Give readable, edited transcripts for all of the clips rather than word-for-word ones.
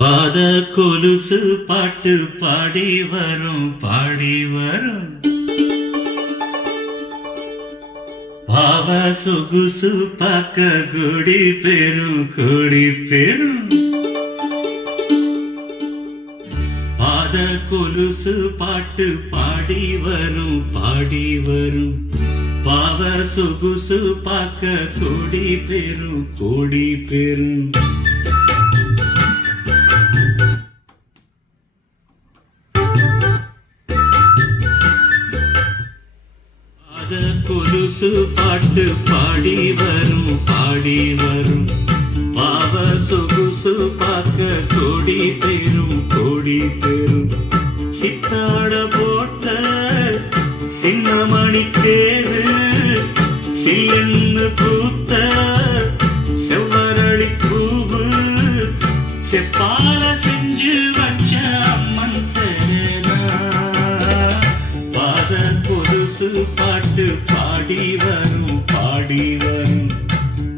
பாத கொலுசு பாட்டு பாடி வரும் பாடி வரும் பாவ சொகுசு பார்க்க கொடி பெரும் கொடி பெரும் பாத கொலுசு பாட்டு பாடி வரும் பாடி வரும் பாவ சொகுசு பார்க்க கொடி பெரும் கொடி பெரும் கொலுசு பாட்டு பாடி வரும் பாடி வரும் பாவ சொகுசு பார்க்க கொடி பெரும் கொடி பெரும் சித்தாட போட்ட சின்னமணி தேரு சில்லென்னு பூத்த செவ்வரளி பூவு செப்பால செஞ்சு வச்ச அம்மன் சேனா பாத கொலுசு பாட்டு பாடி வரும் பாடி வரும்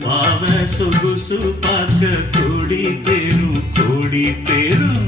பாவ சொகுசு பார்க்க கொடி பெரும் கொடி பெரும்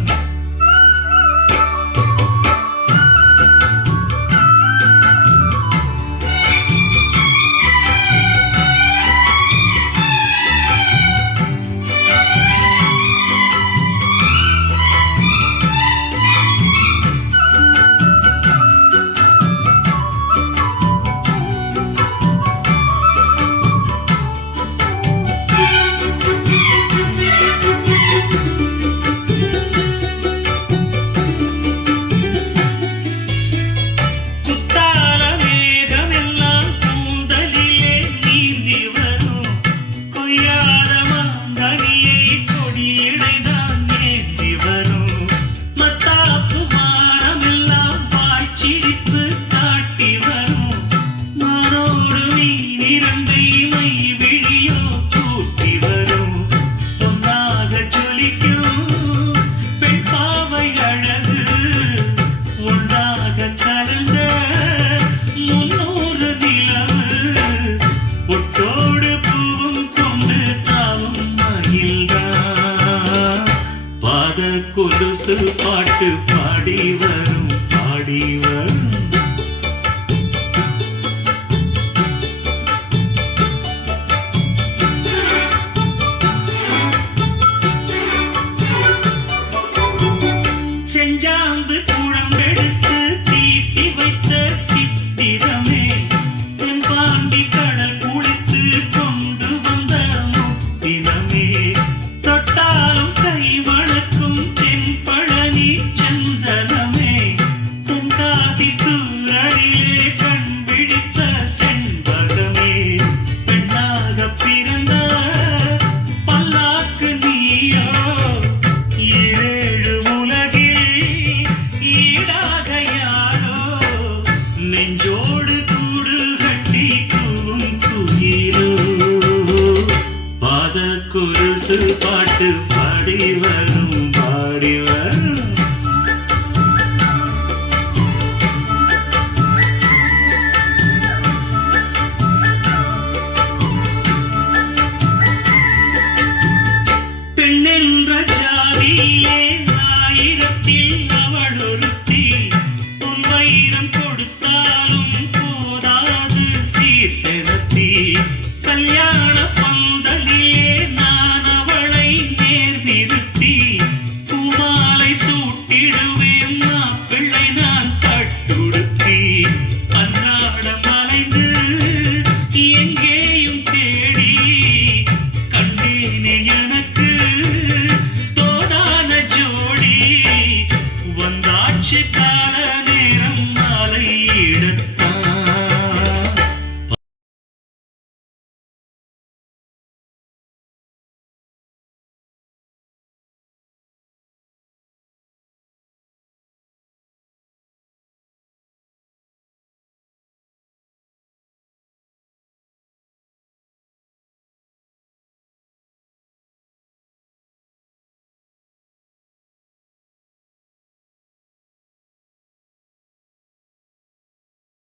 கொலுசு பாட்டு பாடி வரும் பாடி வரும் செஞ்சாந்து குழம்பெடுத்து தீட்டி வைத்த சித்திரமே தென்பாண்டி கடல் குளித்து கொண்டு வந்த முத்தினமே தொட்டாலும் கை வணக்கும் தென்பழனி சந்தனமே தென்காசி தூரலிலே கண் பிடித்த செண்பகமே பெண்ணாக பிறந்த பல்லாக்கு நீயோ ஏழு உலகில் ஈடாக யாரோ நெஞ்சோடு கூடு கட்டி கூவும் குயிலோ பாத கொலுசு பாட்டு பாடி வரும் பாடி வரும் பெண்ணென்ற ஜாதியிலே ஆயிரத்தில் அவள் ஒருத்தி பொன் வைரம் கொடுத்தாலும் போதாது சீர் செலுத்தி கல்யாண